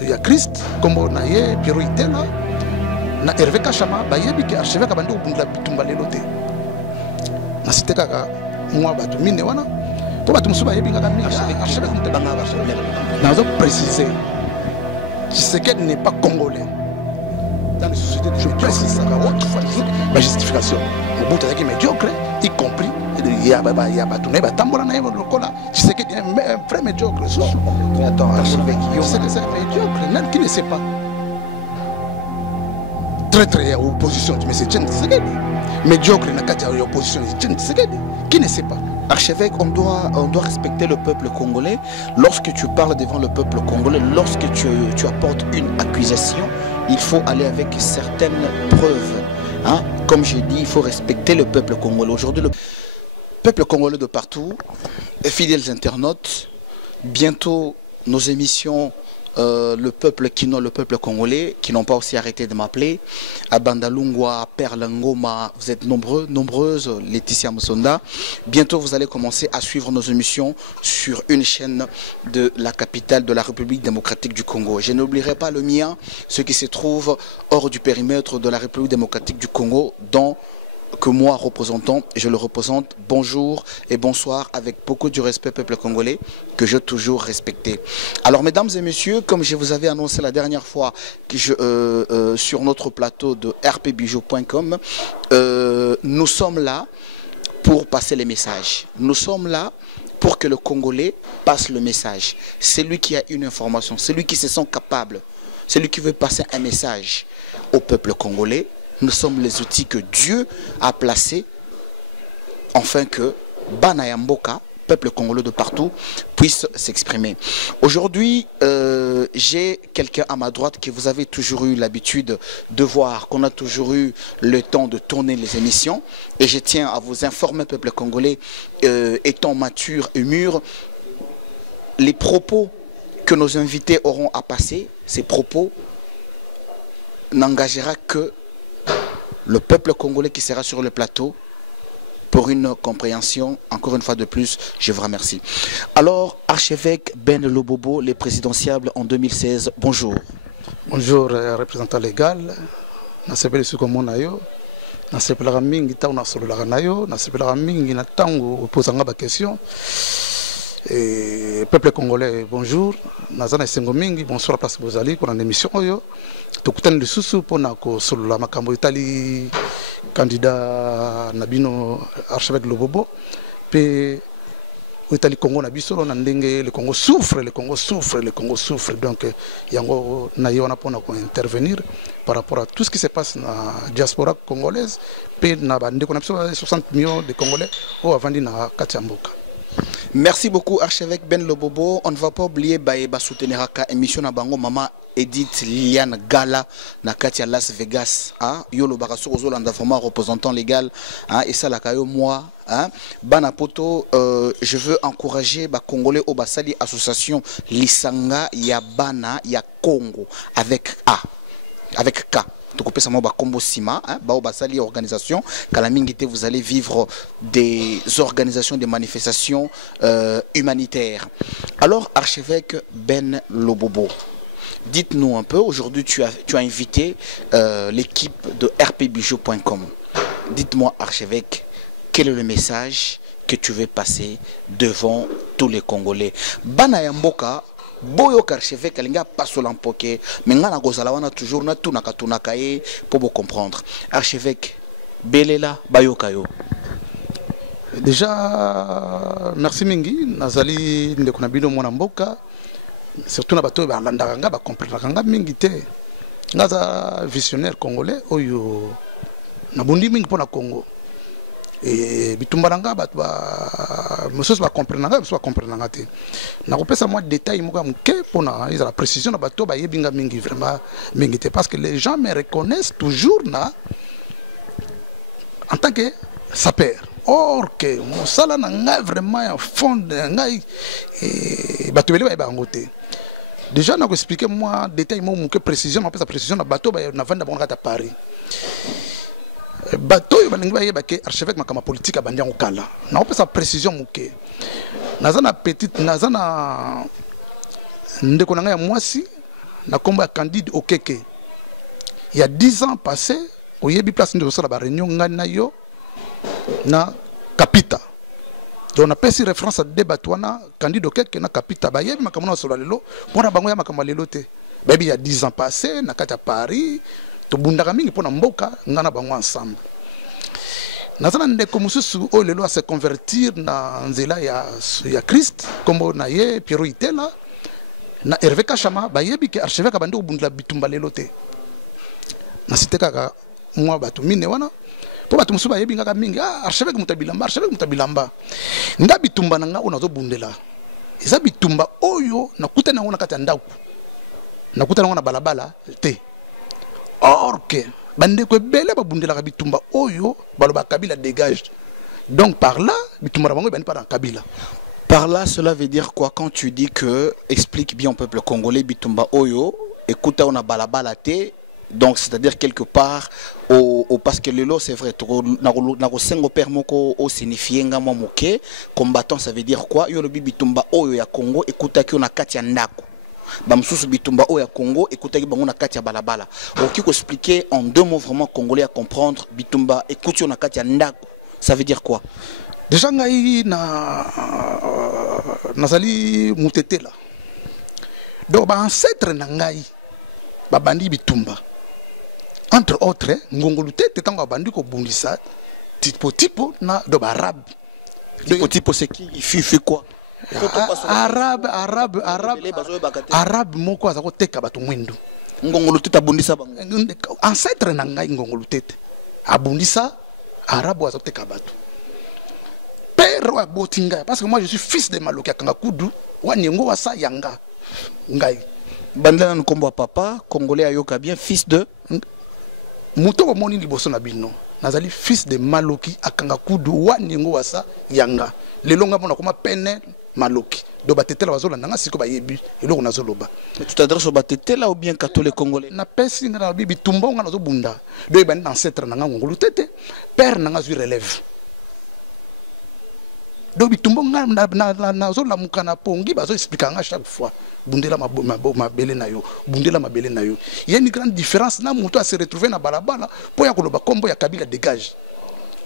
il y a Christ, comme on a eu, Pierrot Itela, na Hervé Kachama, bayebi ki archevêque abandi obundela bitumba lelo te. Na cité kaka moi batu mine wana, po batu musu bayebi kaka mingi archevêque mute banga ba. Na zo préciser. Tshisekedi n'est pas congolais. Dans les sociétés de jeu, précise ça, autrefois la justification. Au bout de médiocre, y compris il y a batu ne batambola na yebo lokola Tshisekedi est un vrai médiocre. Attends, archevêque, c'est médiocre, qui ne sait pas. Très opposition, mais c'est Tchèque Tshisekedi. Médiocre, il y a opposition, c'est Tchèque Tshisekedi. Qui ne sait pas? Archevêque, on doit respecter le peuple congolais. Lorsque tu parles devant le peuple congolais, lorsque tu apportes une accusation, il faut aller avec certaines preuves. Hein? Comme j'ai dit, il faut respecter le peuple congolais. Aujourd'hui, le peuple congolais de partout, fidèles internautes, bientôt nos émissions, le peuple congolais, qui n'ont pas aussi arrêté de m'appeler, à Bandalungwa, Perlangoma, vous êtes nombreuses, Laetitia Moussonda. Bientôt vous allez commencer à suivre nos émissions sur une chaîne de la capitale de la République démocratique du Congo. Je n'oublierai pas le mien, ce qui se trouve hors du périmètre de la République démocratique du Congo, dont que moi représentant, je le représente. Bonjour et bonsoir avec beaucoup de respect peuple congolais que j'ai toujours respecté. Alors mesdames et messieurs, comme je vous avais annoncé la dernière fois que sur notre plateau de rpbijou.com, nous sommes là pour passer les messages. Nous sommes là pour que le Congolais passe le message. C'est lui qui a une information, c'est lui qui se sent capable, c'est lui qui veut passer un message au peuple congolais. Nous sommes les outils que Dieu a placés afin que Banayamboka, peuple congolais de partout, puisse s'exprimer. Aujourd'hui, j'ai quelqu'un à ma droite que vous avez toujours eu l'habitude de voir, qu'on a toujours eu le temps de tourner les émissions. Et je tiens à vous informer, peuple congolais, étant mature et mûr, les propos que nos invités auront à passer, ces propos n'engagera que le peuple congolais qui sera sur le plateau pour une compréhension. Encore une fois de plus, je vous remercie. Alors, archevêque Ben Lobobo, les présidentiables en 2016, bonjour. Bonjour, représentant légal. Nasepele sukomo na yo. Nasepela mingi ta na solo la na yo, nasepela mingi na tango posanga ba question. Et peuple congolais, bonjour. Nazana Sengo mingi, bonsoir place Bozali pour une émission oyo. Tokutana lisusu pona ko solo la makambo itali candidat Nabino archevêque Lobobo pe Itali Congo na biso na ndenge le Congo souffre, donc yango na yona pona ko intervenir par rapport à tout ce qui se passe dans la diaspora congolaise pe na bande ko na biso 60 millions de Congolais au avandi na Katiamboka. Merci beaucoup archevêque Ben Lobobo. On ne va pas oublier Baeba soutenir ka émission na bango Maman Edith Liliane Gala na Katia Las Vegas. Yolo Barasso Ozolanda vraiment représentant légal. Et ça la kayo moi. Banapoto, je veux encourager les Congolais au Basali association Lisanga Yabana Ya Congo avec A, avec K. Donc, combo Sima, Basali organisation. Kalamingite, vous allez vivre des organisations, des manifestations humanitaires. Alors, archevêque Ben Lobobo, dites-nous un peu. Aujourd'hui, tu as invité l'équipe de rpbijou.com. Dites-moi, archevêque, quel est le message que tu veux passer devant tous les Congolais? Banayamboka. Boyo archevêque alinga paso lampoke mais ngana gozala wana toujours na tunaka ye pour vous comprendre. Archevêque belela bayoka yo. Déjà merci mingi nazali ndeko na bino mwana mboka surtout na bato ba landaka nga ba comprendre nga mingi te ngaza visionnaire congolais oyo na bundi mingi pona Congo. Et bitumbaranga bat ba monsieur va comprendre nga, soit comprendre nga te. Na kopesa moi détail moka muke pona ils la précision na bato ba yebinga mingi vraiment mingi te parce que les gens me reconnaissent toujours na en tant que sapeur. Or que mon sala na nga vraiment en fond nga bato bele ba ngote. Déjà na ko expliquer moi détail mo muke précision na pesa précision na bato ba na vanda bonga ta Paris. Bato balingi bayeba ke archevêque makama politique abandi yango kala na opesa précision muke nazana petite nazana ndeko na nga ya mwasi na kombo ya Candide Okeke. Il y a 10 ans passés, au yebi place de la réunion ngana yo na Kapita. Donc on a fait référence à débat wana Candide Okeke na Kapita ba yebi makamona solo lelo pona bango ya makamala lelo te. Baby il y a 10 ans passés na kati ya Paris to bundaka mingi pona mboka ngana bango ensemble. Nazana ndeko mususu o lelo a se convertir na nzela ya Christ kombo na ye Pierrot Itela na Hervé Kachama ba yebi ke archevêque bandi obundela bitumba lelo te. Na cité kaka moi batu mine wana po batu musuba yebi ngaka mingi archevêque mutabilamba nda bitumba nanga ona zo bundela eza bitumba oyo na kuta na ona kati ndaku na kuta na ona balabala te or que bande ko bele ba bundela ka bitumba oyo baloba Kabila dégage donc par là bitumba bango bani pas dans Kabila. Par là, cela veut dire quoi quand tu dis que explique bien au peuple congolais bitumba oyo écoute on a balabala te. Donc, c'est-à-dire quelque part, parce que le lot, c'est vrai, combattant, ça veut dire quoi? Yo le bitumba oyo ya Congo, écoute qui on a katia ndako. Bamsusu bitumba oyo ya Congo, écoute qui on a katia balabala. Ok, expliquer en 2 mots vraiment congolais à comprendre bitumba, écoute on a katia ndako. Ça veut dire quoi? Déjà, ngai na nazali mutete là. Donc, ancêtre na ngai, babandi bitumba. Entre autres, ngongolute tetanga bandi ko bundisa tipo na do arabe. Tipo c'est qui? Il fait quoi? Arabe moko azako teka batu mwindu. Ngongolute tabundisa bango. Ancêtre na ngai ngongolute abundisa arabe azako teka batu. Père wa botinga parce que moi je suis fils de Maloki akanga kudu wa nyengo wa sa yanga ngai. Bandela nkombo papa congolais ayoka bien fils de Muto wa moni liboso na bino nazali fils de Maloki akanga kudu wa ningo wasa yanga lelo nga mona koma pene Maloki do batetela bazola nanga siko bayebi eloko nazoloba. Tu t'adresses au batetela ou bien catholique congolais? Na pesi nga bibi tumba nga nazobunda do ebani ancêtre nanga ngongolu tete père nanga zui relève do bitumba nga nazola mukana pongi bazo expliquer nga chaque fois bundela mabele na yo bundela mabele na yo. Il y a une grande différence na muto a se retrouver na balabala po ya koloba kombo ya Kabila dégage.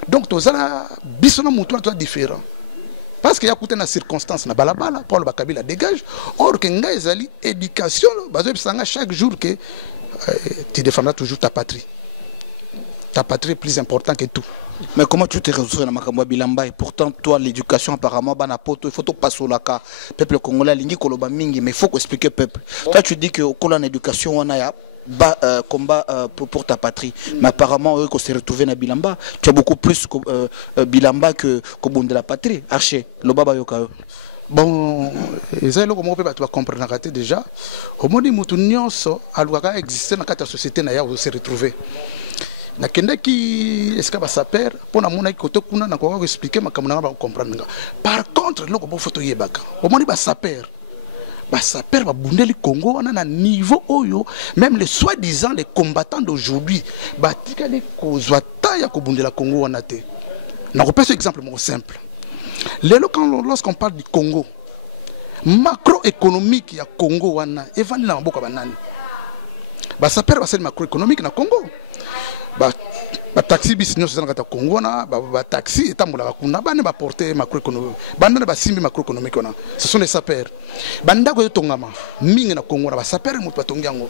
Donc tozala biso na muto to différent parce que ya kuté na circonstance na balabala po le Kabila dégage or que nga ezali éducation bazo bisanga chaque jour que tu défendras toujours ta patrie. Ta patrie est plus importante que tout. Mais comment tu te retrouves dans Makamwa Bilamba et pourtant toi l'éducation apparemment bana poto il faut tout passer au laka peuple congolais lingi koloba mingi mais il faut expliquer peuple. Toi tu dis que au cours de l'éducation on a combat pour ta patrie mais apparemment eux qu'on s'est retrouvé dans Bilamba tu as beaucoup plus Bilamba que de la patrie arché le baba yoka. Bon ezali loko moko pe bato ba comprendre kate déjà au moni mutu nyonso alwaka exister dans la société na ya où se retrouver. Na kende ki eska ba saper pona mona ikoto kuna na ko expliquer makamuna ba comprendre. Par contre loko bo photo yebaka omoni ba saper ba bundeli Congo on a un niveau oyo même les soi-disant les combattants d'aujourd'hui ba tikali ko zwata ya ko bundela Congo on a te. Na ko pesa exemple mo simple. Lorsqu'on parle du Congo macroéconomique ya Congo wana evani na mboka banani. Ba saper ba sel macroéconomique na Congo. Ba taxi business dans le Congo na ba taxi etambola kuna bane ba porter macroéconomique banda ba simbi macroéconomique ona ce sont les sapeurs banda ko tongama mingi na Congo na ba sapeurs mutu batongi yango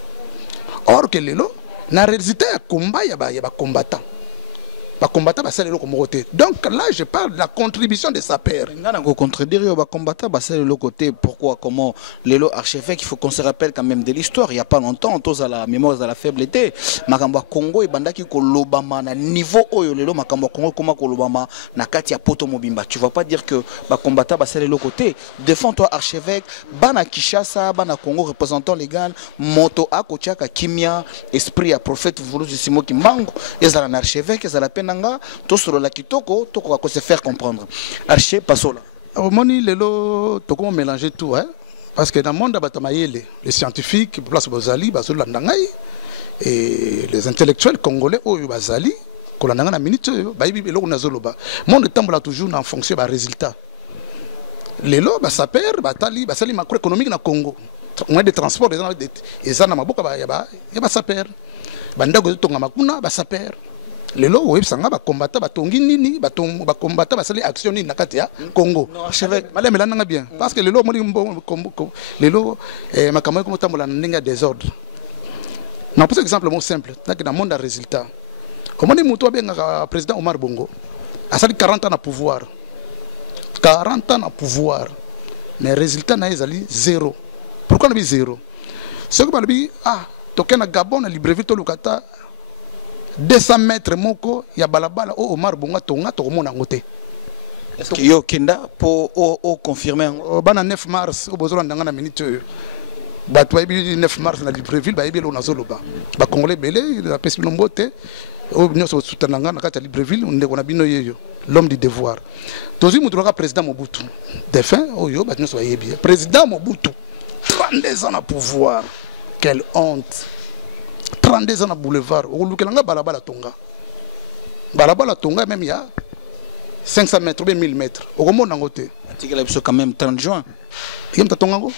or que lelo na résultat ya combat ya ba combattant ba sale loko mokote. Donc là je parle de la contribution des sapeurs. Ngana ko contredire ba combattant ba sale loko te. Pourquoi comment lelo archevêque il faut qu'on se rappelle quand même de l'histoire. Il y a pas longtemps tous à la mémoire à la faiblesse makambo Congo e bandaki ko lobama na niveau oyo lelo makambo Congo comment ko lobama na kati ya poto mobimba. Tu vas pas dire que ba combattant ba sale loko te. Défends-toi archevêque bana Kinshasa bana Congo représentant légal moto akochaka kimia esprit ya prophète vulu simo kimbango ezala na archevêque ezala nanga to solo la kitoko to ko se faire comprendre arché pasola moni lelo to comment mélanger tout hein parce que dans le monde batamaïle les scientifiques place bozali bazolo ndangai et les intellectuels congolais oyo bazali ko landanga na minute ba yibi lelo na zoloba monde tambola toujours en fonction ba résultat lelo ba saper batali basali macroéconomique na Congo moyen de transport eza na maboka ya basaper bandako ezotonga makuna basaper lelo oyebisanga bakombata batongi nini bakombata basali action nini na kati ya Congo malemela nanga bien parce que lelo omoni lelo makambo eko motambola na ndenge ya désordre na pose exemple mo simple taki na monde ya résultat omoni moto abengaka président Omar Bongo asali 40 ans na pouvoir 40 ans na pouvoir mais résultat na ezali zéro. Pourquoi nabi zéro? Ce que balobi toke na Gabon na Libreville to lukata 200 mètres moko ya balabala o Omar Bongo tonga to komona ngote. Est-ce que yo kenda pour confirmer bana 9 mars o bozolo ndanga na minute bato bayebi 9 mars na Libreville bayebi lo nazoloba ba congolais belé la pesi nombote o nyoso soutenanga na kati ya Libreville ndeko na bino yeyo l'homme du devoir. Tozi mutuka président Mobutu. Défunt oyo ba nyoso bayebi président Mobutu 32 ans na pouvoir. Quelle honte. 32 ans na boulevard o lukelanga balabala tonga. Balabala tonga même il y a 500 mètres ou 1000 mètres. O komona ngote. Atikela biso quand même 30 juin. Yem ta tonga ngo.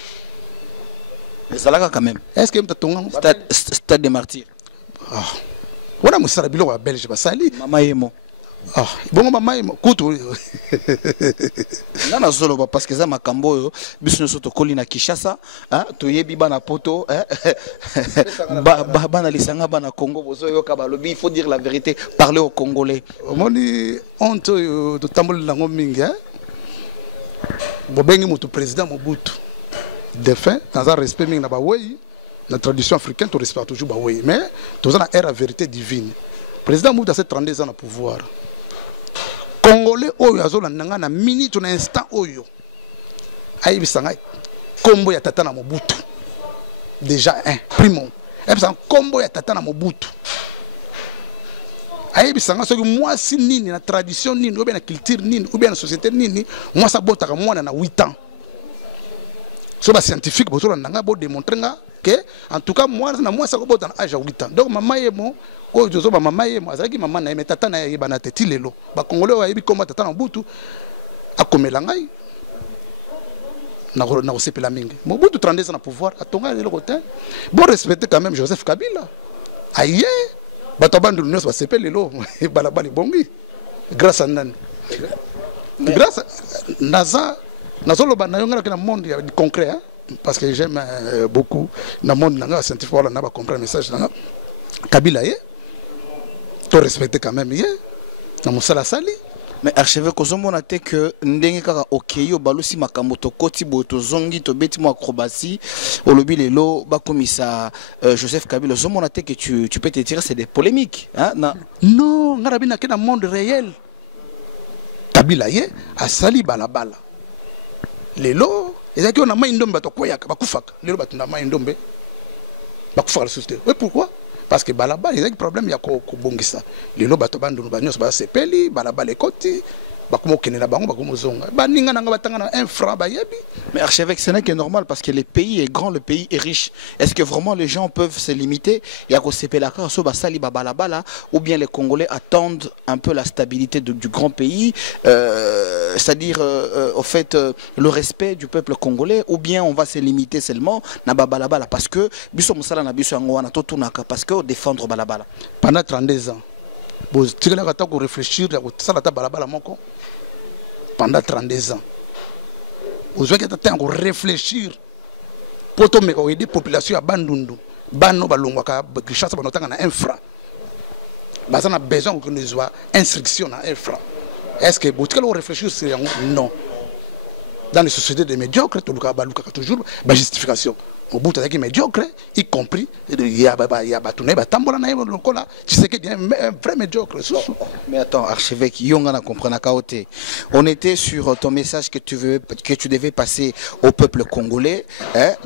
Ezalaka quand même. Est-ce que yem ta tonga ngo? Stade des Martyrs. Wana musala bilo wa Belge basali. Mama Yemo. Bongo mama Yemo kutu. Nana zolo parce que ça makambo yo biso nso to kolina Kinshasa, toyebi bana poto, bana lisanga bana Congo bozo yo ka balobi, il faut dire la vérité, parler aux Congolais. Omoni honte yo to tambol lango mingi bobengi mutu président Mobutu. Défunt dans un respect mingi na ba wei. La tradition africaine, tu respectes toujours Baoué. Mais tu as la vérité divine. Le président Mobutu a 32 ans de pouvoir. Congolais, Oyo, Azola, Nangana, minute, un instant, Oyo. Aïe, Bissanga, combo ya Tatana Mobutu. Déjà, primo. Et puis, combo ya Tatana Mobutu. Aïe, Bissanga, c'est que moi, si nini, la tradition nini, ou bien la culture nini, ou bien la société nini, moi, ça botte à moi, on a 8 ans. So ba scientifique bozo nanga bo démontrer que en tout cas moi ça ko bota âge 8 ans. Donc maman yemo ko jozo ba maman yemo azaki maman na tata na yeba teti lelo. Ba congolais wa yebi komba tata na Mobutu akomela ngai. Na ko sepela mingi. Mobutu 32 ans na pouvoir atonga lelo côté. Bon respecter quand même Joseph Kabila. Aïe bato bandu nyos ba sepela lelo balabali bongi. Grâce à nan. Grâce naza nazoloba na yonga na monde du concret parce que j'aime beaucoup na monde nanga scientifique wala na ba comprendre message nanga Kabila to respecter quand même na musala sali. Mais archevêque kozomona te que ndenge kaka okeyo balosi makambo to koti boto zongi to beti mo acrobatie olobi lelo ba komisa Joseph Kabila ozomona te que tu peux te tirer c'est des polémiques non ngara bina ke na monde réel Kabila asali balabala lelo ezaki on a mai ndombe to koyaka bakufaka lelo batunda mai ndombe bakufaka la société. Oui, pourquoi? Parce que balaba ezaki problème ya ko bongisa lelo bato bandu ba nyos ba sepeli balaba le koti bakumo kenela bango bakumo zonga baninga nanga batanga na 1 franc bayebi. Mais archevêque ce n'est que normal parce que le pays est grand, le pays est riche. Est-ce que vraiment les gens peuvent se limiter ya ko sepela ka so ba sali ba balabala ou bien les Congolais attendent un peu la stabilité du grand pays, c'est-à-dire au fait le respect du peuple congolais, ou bien on va se limiter seulement na ba balabala parce que biso musala na biso yango wana to tunaka parce que défendre balabala pendant 32 ans. Bon, tu as qu'à réfléchir à ça la balabala moko pendant 32 ans. Vous avez qu'à réfléchir pour te mettre aider population à Bandundu, Bano Balongwaka, Kinshasa banotanga na 1 franc. Baza na besoin que nous soit instruction na 1 franc. Est-ce que vous avez réfléchir sur non? Dans les sociétés de médiocres, tout le cas toujours la justification. Au bout de médiocre, y compris il y a Tambola na lokola, tu sais qu'il y a un vrai médiocre. Mais attends, archevêque, Yongana comprend kaote. On était sur ton message que tu devais passer au peuple congolais.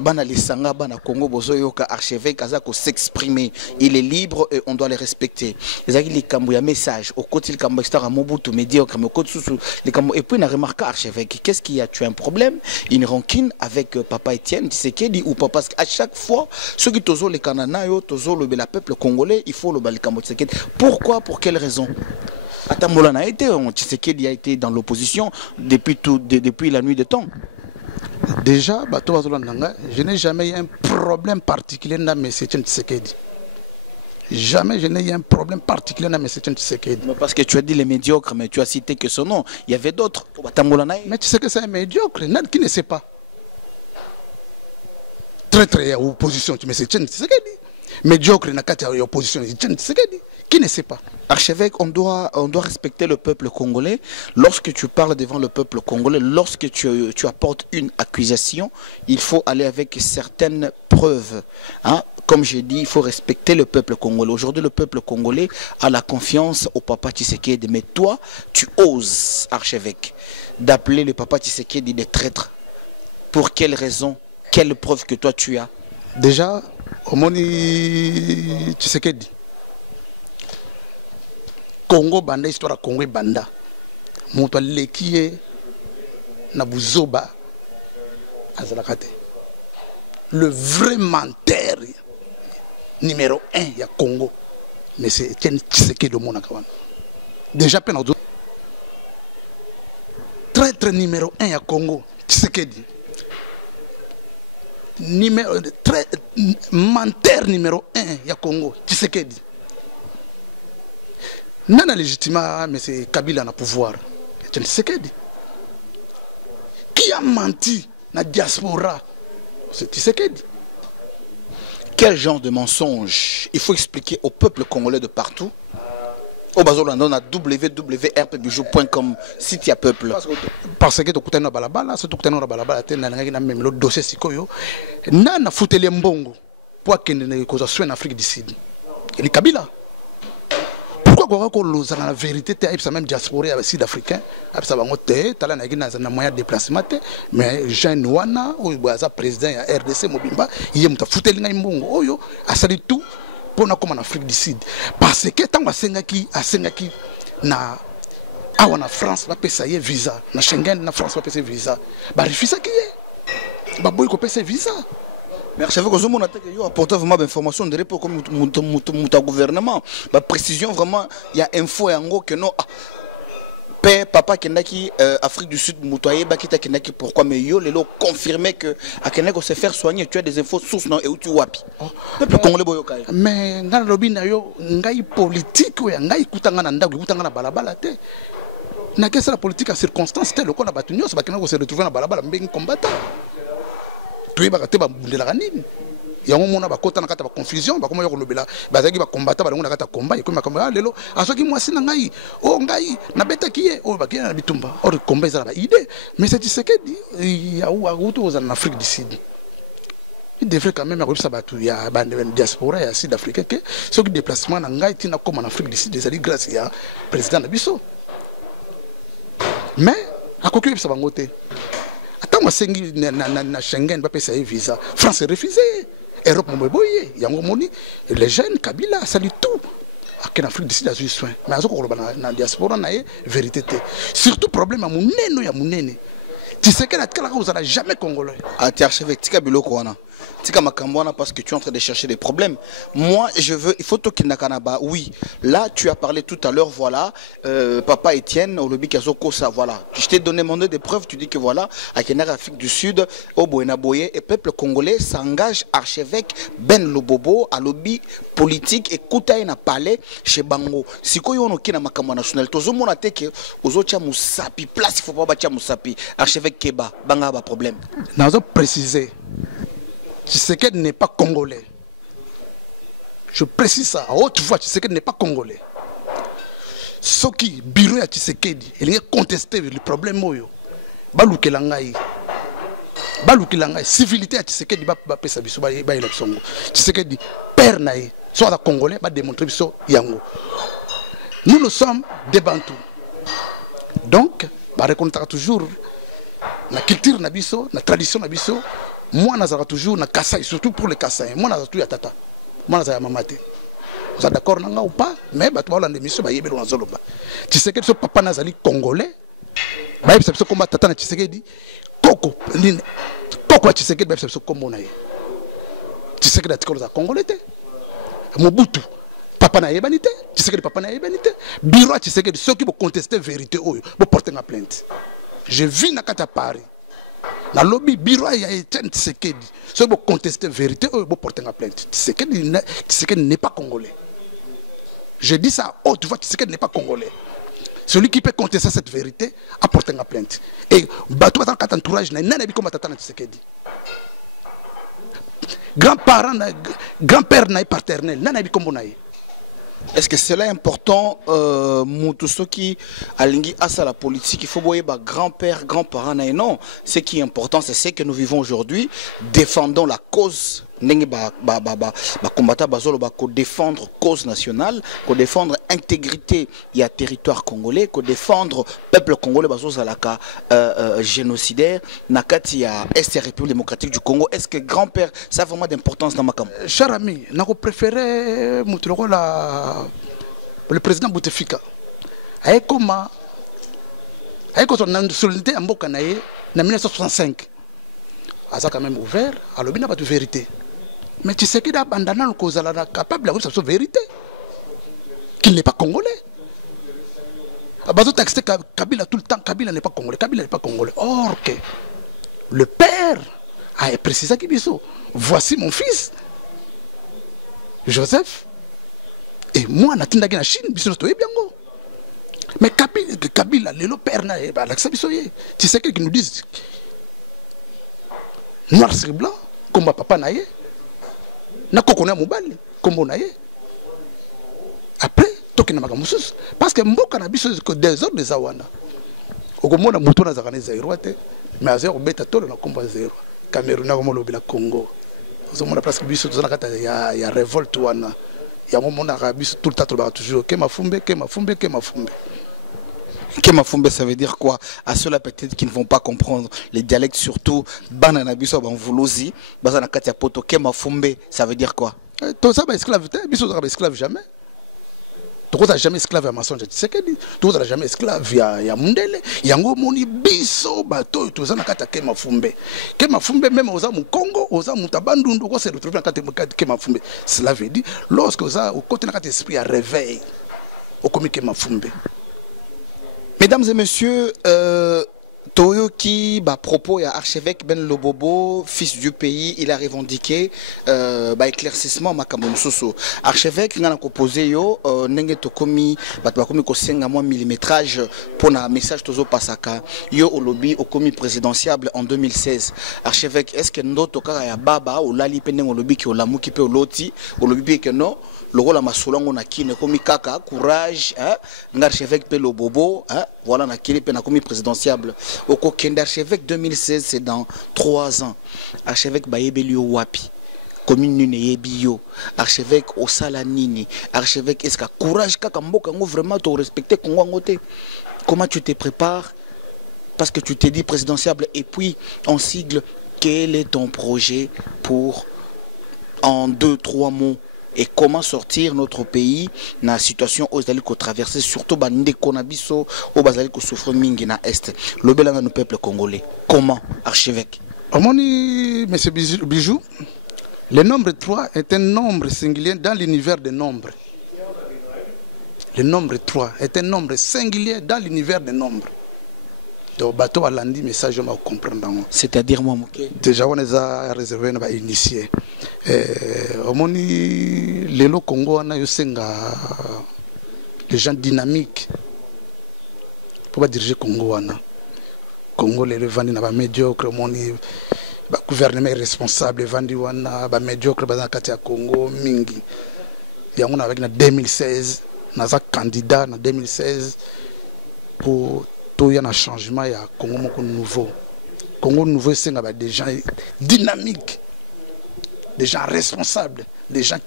Bana lisanga bana Congo bozo yoka archevêque azako s'exprimer. Il est libre et on doit le respecter. Ezaki li kambo ya message au côté le kambo extra Mobutu médiocre mais au côté sous les kambo et puis on a remarqué archevêque qu'est-ce qu'il y a, tu as un problème, une rancune avec papa Étienne Tshisekedi ou papa. Parce qu'à chaque fois, ceux qui tozo les Kananayo, tozo le peuple congolais, il faut le Balikambo Tshisekedi. Pourquoi? Pour quelle raison? Atambola a été, Tshisekedi a été dans l'opposition depuis la nuit des temps. Déjà, je n'ai jamais eu un problème particulier dans M. Tshisekedi. Jamais je n'ai eu un problème particulier dans M. Tshisekedi. Parce que tu as dit les médiocres, mais tu as cité que son nom. Il y avait d'autres. Mais tu sais que c'est un médiocre, qui ne sait pas. Très opposition, tu me sais Tshisekedi. Médiocre, il y a opposition, Tshisekedi. Qui ne sait pas? Archevêque, on doit respecter le peuple congolais. Lorsque tu parles devant le peuple congolais, lorsque tu apportes une accusation, il faut aller avec certaines preuves. Hein? Comme j'ai dit, il faut respecter le peuple congolais. Aujourd'hui, le peuple congolais a la confiance au papa Tshisekedi. Mais toi, tu oses, archevêque, d'appeler le papa Tshisekedi des traîtres. Pour quelle raison? Quelle preuve que toi tu as? Déjà, au Moni Tshisekedi. Congo banda, histoire Congo banda. Moto lekie na buzoba azalakate. Le vrai menteur numéro 1 ya Congo, mais c'est Tshisekedi de Monakawan. Déjà peine traître numéro 1 ya Congo, Tshisekedi. Menteur numéro 1 ya Congo, Tshisekedi. Nana légitimement, mais c'est Kabila na pouvoir. Tshisekedi. Qui a menti na diaspora? C'est Tshisekedi. Quel genre de mensonge il faut expliquer au peuple congolais de partout? Au Bazolanda, on a www.rpbijou.com, site à peuple. Parce que tu as un balabala, c'est tout un balabala, tu as même le dossier sikoyo. Nana fouteli mbongo pour qu'il ne soit en Afrique du Sud. Et les Kabila. Pourquoi qu'on a la vérité, tu as même diaspora sud-africain, tu as un moyen de déplacement, mais Jean Ouana, le président de RDC Mobimba, il a foutu les mbongo, a sali tout pour nous comme en Afrique du Sud. Parce que tant que Sengaki, na en France, va payer visa, na Schengen, na France va payer visa, bah refuse qui est, bah boy ko payer visa. Mais je veux que vous apportez vraiment d'informations de réponse comme mon gouvernement. La précision vraiment, il y a info et en gros que non. Père, papa qui Afrique du Sud, Moutaye, Bakita Kenaki, pourquoi mais yo, les lots confirmé que à Kenako se faire soigner, tu as des infos sources non et où tu wapi. Le Congolais boyokai. Mais dans le bin yo, ngai politique ou ngai kutanga nanda, kutanga na balabala te. Na qu'est-ce la politique à circonstance tel le qu'on a battu nous, c'est pas Kenako se retrouver na balabala mbeng combattant. Tu es bagate ba bundela kanini. Yango mona ba kota na kata ba confusion ba koma yo lobela ba zaki ba combattant ba ngo na kata combat et comme ba lelo asoki mwasi na ngai o ngai na beta kiye o ba kiye na bitumba or combat za ba idée mais c'est Tshisekedi ya ou aux en Afrique du Sud. Il devrait quand même repousser ba tout ya ba diaspora ya sud-africain que ce qui déplacement na ngai tina comme en Afrique du Sud des alliés grâce ya président na biso. Mais à quoi que ça va ngote. Attends, sengi na Schengen va payer visa. France refusé. Europe moboye. Yango moni les jeunes Kabila salut tout. En Afrique du Sud a eu soin. Mais azo ko na diaspora na vérité. Surtout problème à muneno ya munene. Tu sais que la tkala vous allez jamais congolais. Ah tu archevêque tika biloko wana. Tika makambwana parce que tu es en train de chercher des problèmes. Moi je veux il faut toki nakanaba. Oui, là tu as parlé tout à l'heure voilà papa Étienne au lobby Kazoko ça voilà. Je t'ai donné des preuves, tu dis que voilà à Kenar Afrique du Sud au Boena Boye et peuple congolais s'engage archevêque Ben Lobobo à lobby politique et Koutaï na palais chez Bango. Sikoyo no kina makambo national tozo mona teke ozocha musapi place il faut pas bacha musapi archevêque Keba banga ba problème. Nazo préciser Tshisekedi n'est pas congolais. Je précise ça à haute voix, Tshisekedi n'est pas congolais. Ce qui bureau à Tshisekedi, il est contesté le problème moyo. Balukelangai. Balukelangai civilité à Tshisekedi ba pesa biso ba élection. Tshisekedi père naï, soit congolais ba démontrer biso yango. Nous sommes des Bantous. Donc, ba reconnaître toujours la culture na biso, la tradition na biso. Moi, je suis toujours na Kassai, surtout pour les Kassai. Moi, je suis toujours à Tata. Moi, je suis à Mamate. Vous êtes d'accord ou pas? Mais tu vas dans l'émission, tu sais que ce papa nazali congolais. Tu sais que combat Tata na Tshisekedi. Koko, Koko Tshisekedi, tu sais que combat naïe. Tu sais que tu es congolais. Mobutu, papa na yebanité. Tu sais que papa na yebanité. Bureau Tshisekedi, ceux qui vont contester la vérité, vont porter ma plainte. Je vis na Kata Paris. Dans le lobby, bureau, il y a Etienne Tshisekedi. Si vous contestez la vérité, vous portez la plainte. Tshisekedi n'est pas congolais. Je dis ça haute voix, Tshisekedi n'est pas congolais. Celui qui peut contester cette vérité, apporte la plainte. Et bateau dans quatre entourage, n'a pas comme Tata Tshisekedi. Grand-parent, grand-père n'a pas paternel, n'a pas comme Bonaï. Est-ce que c'est là important, Moutousoki, Alingi, Assa la politique, il faut voir grand-père, grand-parent, non. Ce qui est important, c'est ce que nous vivons aujourd'hui, défendons la cause. Combattre défendre cause nationale, défendre intégrité et territoire congolais, défendre peuple congolais génocidaire, nakati ya Est République démocratique du Congo. Est-ce que grand-père, ça a vraiment d'importance dans ma campagne? Cher ami, je préfère le président Bouteflika. Comment on a solidité en Bokanaye en 1965. Ça a quand même ouvert, alors il n'y a pas de vérité. Mais tu sais qu'il a abandonné le cause capable d'avoir sa vérité. Qu'il n'est pas congolais. Abazo texte Kabila tout le temps, Kabila n'est pas congolais, Kabila n'est pas congolais. Or que le père a précisé qu'il dit voici mon fils, Joseph. Et moi, je suis en Chine, je suis bien. Mais Kabila, le père n'a pas l'accepté. Tu sais qu'ils nous disent noir sur blanc, comme papa n'a pas. Après, parce que mboka na biso que des ordres de zawana. Okomona muto na zakane zéro te, mais à zéro beta tolo na komba zéro. Cameroun na komo lobila Congo. Ozomona parce que biso tozana kata ya révolte wana. Ya momona ka biso tout le temps to toujours ke mafumbe. Kemafumbe, ça veut dire quoi? À ceux-là peut-être qui ne vont pas comprendre les dialectes, surtout banana biso banvolozi, bazana katia poto Kemafumbe, ça veut dire quoi? Tout ça esclave, biso za esclave jamais. Tu n'as jamais esclave à Massonja Tshisekedi, tu n'as jamais esclave à Mundele, yango moni biso bato tu za na kata Kemafumbe. Kemafumbe même aux amu Congo, aux amu Tabandundu, on se retrouve dans kata Kemafumbe. Cela veut dire lorsque aux au côté na kata esprit à réveil, au komi Kemafumbe. Mesdames et messieurs, Toyoki, propos à archevêque Ben Lobobo, fils du pays, il a revendiqué éclaircissement makambo soso. Archevêque ngana proposé yo nenge tokomi bakomi ko senga moi millimétrage pour na message tozo pasaka yo au lobby au comité présidentiable en 2016. Archevêque, est-ce que ndoto kaka ya baba ou lali pende au lobby ki o lamu ki pe o loti au lobby que non le rôle à Masolongo na kine komi kaka courage hein l'archevêque pe Lobobo hein voilà na kile pe na komi présidentiable au kokende archevêque 2016 c'est dans 3 ans archevêque bayebeli yo wapi commune nune yebi yo archevêque au salanini archevêque est-ce que courage kaka mboka ngo vraiment to respecter Congo ngote comment tu te prépares parce que tu t'es dit présidentiable et puis en sigle quel est ton projet pour en 2-3 mots et comment sortir notre pays dans la situation où ils ont traversé, surtout bande konabiso où ils ont souffert mingi na est. Le belanga nos peuples congolais. Comment, archevêque? Amoni, monsieur Bijou, le nombre 3 est un nombre singulier dans l'univers des nombres. Le nombre 3 est un nombre singulier dans l'univers des nombres. Donc, bateau à lundi, message, je vais comprendre. C'est-à-dire, moi, déjà, on les a réservés, on va initier. Au moni, les Congo, on a eu des gens dynamiques pour diriger Congo. Congo, les vendis sont médiocres, le gouvernement est responsable, les vendis sont médiocres dans le Congo, mingi. Il y a avec 2016, on a un candidat en 2016 pour il y a un changement, il y a un Congo nouveau. Congo nouveau, c'est des gens dynamiques, des gens responsables, des gens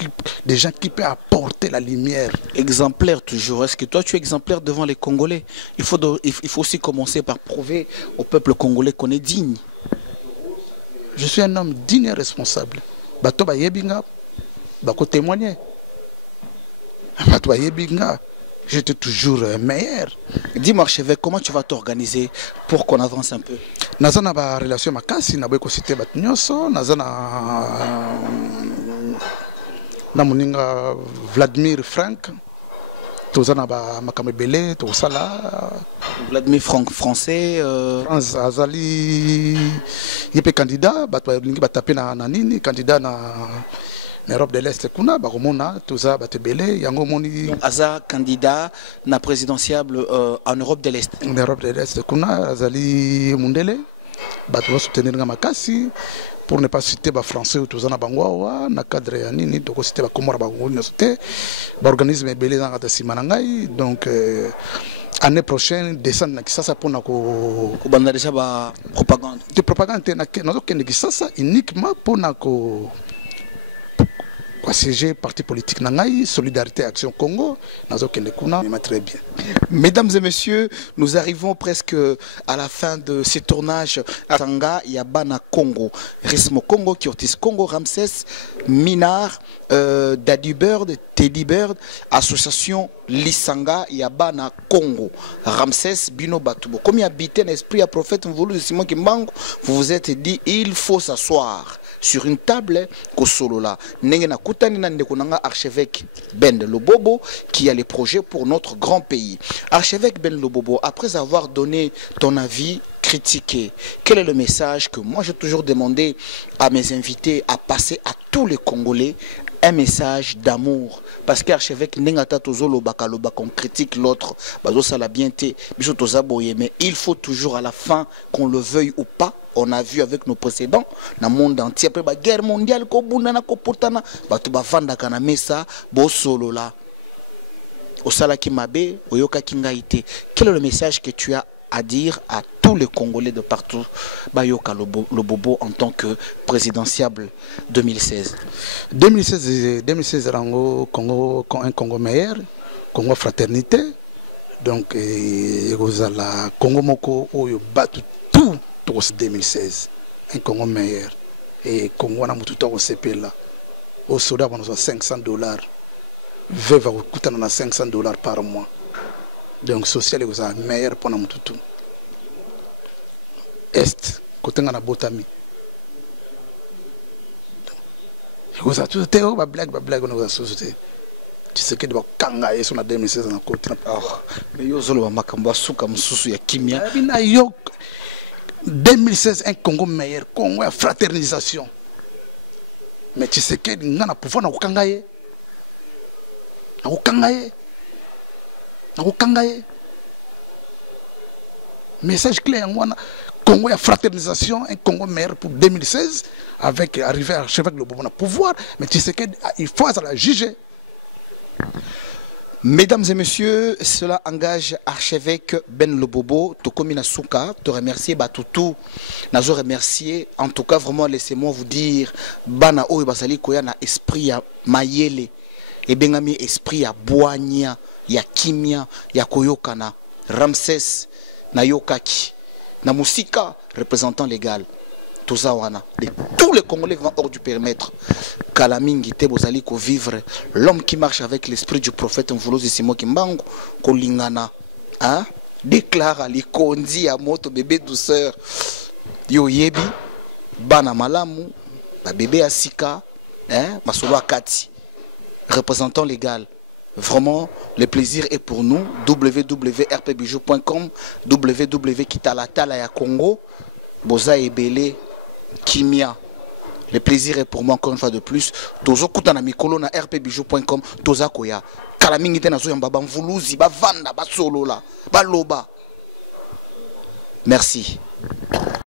qui peuvent apporter la lumière. Exemplaire toujours. Est-ce que toi tu es exemplaire devant les Congolais? Il faut aussi commencer par prouver au peuple congolais qu'on est digne. Je suis un homme digne et responsable. Bato ba yebinga, bako témoigner. Bato ba yebinga. J'étais toujours meilleur. Dis-moi, archevêque, comment tu vas t'organiser pour qu'on avance un peu? Naza na ba relation makasi na boyko cité batnyoso, naza na moninga Vladimir Frank, tozana ba makambo ebele tosala. Vladimir français France azali yepe candidat bato balingi batape na nini candidat na Europe de l'Est kuna bakomona toza bato ebele yango moni aza candidat na présidentiable en Europe de l'Est. En Europe de l'Est kuna azali mundele bato basoutenir nga makasi pour ne pas citer ba français ou tozana bangwa na cadre ya nini toko citer ba komora ba ngoni sote ba organisme ebele na kata simana ngai donc année prochaine descendre na Kisasa pour na ko banda déjà ba propagande de propagande na nazo kende Kisasa uniquement pour na ko siéger parti politique Nangaï, Solidarité Action Congo, très bien. Mesdames et messieurs, nous arrivons presque à la fin de ce tournage à Tanga, Yabana Congo, Rismo Congo, Kiotis Congo, Ramsès, Minar, Daddy Bird, Teddy Bird, Association Lisanga, Yabana Congo, Ramsès, Bino Batubo. Comme il habite un esprit à prophète, vous vous êtes dit, il faut s'asseoir sur une table Kosolola. Nengena Kutani Nandekunanga archevêque Ben Lobobo qui a les projets pour notre grand pays. Archevêque Ben Lobobo, après avoir donné ton avis critiqué, quel est le message que moi j'ai toujours demandé à mes invités à passer à tous les Congolais? Un message d'amour. Parce qu'archevêque Nengata Tozolo Bakaloba qu'on critique l'autre, Bazo Salabienté, mais il faut toujours à la fin, qu'on le veuille ou pas, on a vu avec nos précédents, dans le monde entier, après la guerre mondiale, quel est le message que tu as à dire à tous les Congolais de partout, Bayoka Lobobo en tant que présidentiable 2016? 2016 Rango, Congo, un Congo meilleur, Congo fraternité, donc la Congo Moko, Oyo Batu tout 2016, un Congo meilleur, et Congo na mututa au CP là, au soldat on a $500, veuve on a $500 par mois. Donc social est meilleur pour nous tout. Est côté na botami. Vous avez tout théo ba blague on a société. Tu sais que de kanga et sur la 2016 na côté. Mais yo zolo ba makambo suka msusu ya kimia. Bina yo 2016 un Congo meilleur, Congo à fraternisation. Mais tu sais que ngana pouvoir na kanga ye. Na kanga ye. Message clair, Congo a fraternisation, un Congo meilleur pour 2016, avec arriver à l'archevêque le bon pouvoir, mais tu sais qu'il faut la juger. Mesdames et messieurs, cela engage archevêque Ben Lobobo, Tokomina Souka, te remercier Batutu, Nazo remercier, en tout cas vraiment laissez-moi vous dire, Bana Oyo Basali Koya na esprit ya Mayele, et Bengami esprit ya Boania, ya Kimia, ya Koyokana, Ramsès, na Yokaki, na Musika, représentant légal, Tozawana, tous les Congolais vont hors du périmètre. Kalamingi te bozali ko vivre, l'homme qui marche avec l'esprit du prophète Mvolozi Simo Kimbangu, Kolingana, hein, déclare à l'ikondi à moto bébé douceur, yo yebi, bana malamu, ba bébé asika, hein, masolo akati, représentant légal. Vraiment, le plaisir est pour nous. www.rpbijou.com, www.kitalatala ya Congo, Boza Ebele, Kimia. Le plaisir est pour moi encore une fois de plus. Tozo kutana mikolo na rpbijou.com, Toza koya. Kalamingi te nazo yamba bamvuluzi, ba vanda, ba solo la, ba loba. Merci.